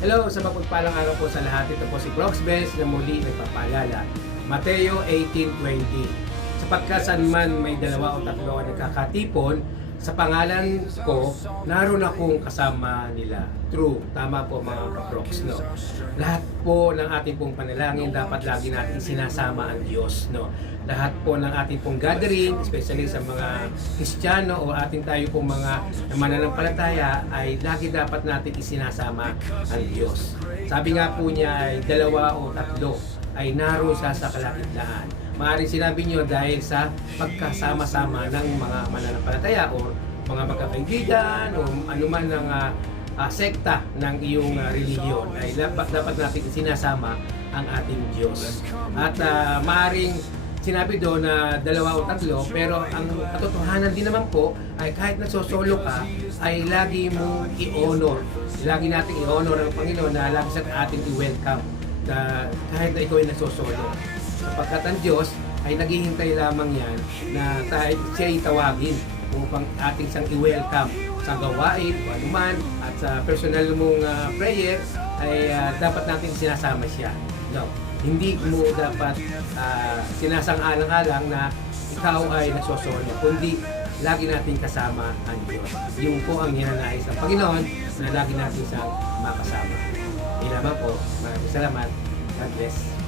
Hello, sa mapagpalang araw po sa lahat. Ito po si Crocs Best na muli nagpapaalala. Mateo 18:20. Sapagkat saan man may dalawa o tatlo na nagkakatipon, sa pangalan ko, naroon akong kasama nila. True, tama po mga ka-Crocs, no? Lahat po ng ating pong panalangin, dapat lagi natin sinasama ang Diyos, no? Lahat po ng ating pong gathering, especially sa mga Kristiyano o ating tayo pong mga mananampalataya, ay lagi dapat natin isinasama ang Diyos. Sabi nga po niya ay dalawa o tatlo ay naroon sa kalagitnaan. Maaaring sinabi niyo dahil sa pagkasama-sama ng mga mananampalataya o mga magkakaibigan o anuman ng sekta ng iyong relihiyon ay dapat natin sinasama ang ating Diyos. At maaaring sinabi doon na dalawa o tatlo, pero ang katotohanan din naman po ay kahit nasosolo ka ay lagi mong i-honor. Lagi natin i-honor ang Panginoon na lagi sa ating i-welcome kahit na ikaw ay nasosolo. Sapagkat ang Diyos ay naghihintay lamang yan na siya'y tawagin upang ating siyang i-welcome sa gawain o anuman at sa personal mong prayer ay dapat natin sinasama siya. No, hindi mo dapat sinasang-alang-alang na ikaw ay nasosolo, kundi lagi natin kasama ang Diyos. Yung po ang hinanais ng Panginoon na lagi natin siyang makasama. Ilaman po. Maraming salamat. God bless.